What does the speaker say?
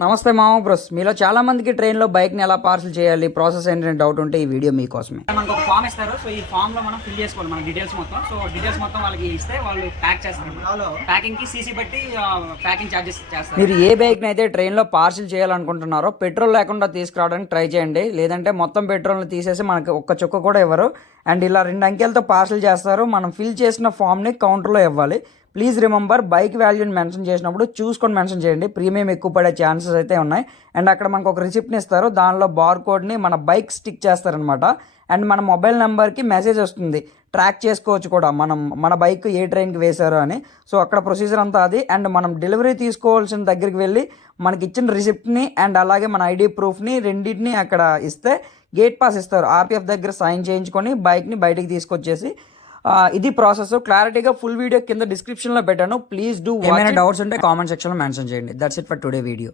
నమస్తే మామ బ్రోస్. మీలో చాలా మందికి ట్రైన్లో బైక్ని ఎలా పార్సల్ చేయాలి, ప్రాసెస్ ఏంటంటే డౌట్ ఉంటే ఈ వీడియో మీకోసమే. మనకు ఒక ఫామ్ ఇస్తారు. సో ఈ ఫామ్ లో మనం ఫిల్ చేసుకోవాలి మన డీటెయిల్స్ మొత్తం. సో డీటెయిల్స్ మొత్తం వాళ్ళకి ఇస్తే వాళ్ళు ప్యాక్ చేస్తారు. ప్యాకింగ్ కి సీసీ బట్టి ప్యాకింగ్ చార్జెస్ చేస్తారు. మీరు ఏ బైక్ని అయితే ట్రైన్లో పార్సల్ చేయాలనుకుంటున్నారో పెట్రోల్ లేకుండా తీసుకురావడానికి ట్రై చేయండి. లేదంటే మొత్తం పెట్రోల్ని తీసేసి మనకి ఒక్క చుక్క కూడా ఇవ్వరు. అండ్ ఇలా 2 అంకెలతో పార్సల్ చేస్తారు. మనం ఫిల్ చేసిన ఫామ్ని కౌంటర్లో ఇవ్వాలి. ప్లీజ్ రిమెంబర్, బైక్ వాల్యూని మెన్షన్ చేసినప్పుడు చూసుకొని మెన్షన్ చేయండి. ప్రీమియం ఎక్కువ పడే ఛాన్సెస్ అయితే ఉన్నాయి. అండ్ అక్కడ మనకు ఒక రిసిప్ట్ని ఇస్తారు. దానిలో బార్ కోడ్ని మన బైక్ స్టిక్ చేస్తారనమాట. అండ్ మన మొబైల్ నెంబర్కి మెసేజ్ వస్తుంది. ట్రాక్ చేసుకోవచ్చు కూడా మన బైక్ ఏ ట్రైన్కి వేశారు అని. సో అక్కడ ప్రొసీజర్ అంతా అది. అండ్ మనం డెలివరీ తీసుకోవాల్సిన దగ్గరికి వెళ్ళి మనకి ఇచ్చిన రిసిప్ట్ని అండ్ అలాగే మన ఐడి ప్రూఫ్ని రెండింటిని అక్కడ ఇస్తే గేట్ పాస్ ఇస్తారు. ఆర్పిఎఫ్ దగ్గర సైన్ చేయించుకొని బైక్ని బయటికి తీసుకొచ్చేసి ఇది ప్రాసెస్. క్లారిటీగా ఫుల్ వీడియో కింద డిస్క్రిప్షన్లో పెట్టాను. Please do. ఏమైనా డౌట్స్ ఉంటే కామెంట్ సెక్షన్లో మెన్షన్ చేయండి. That's it for today video.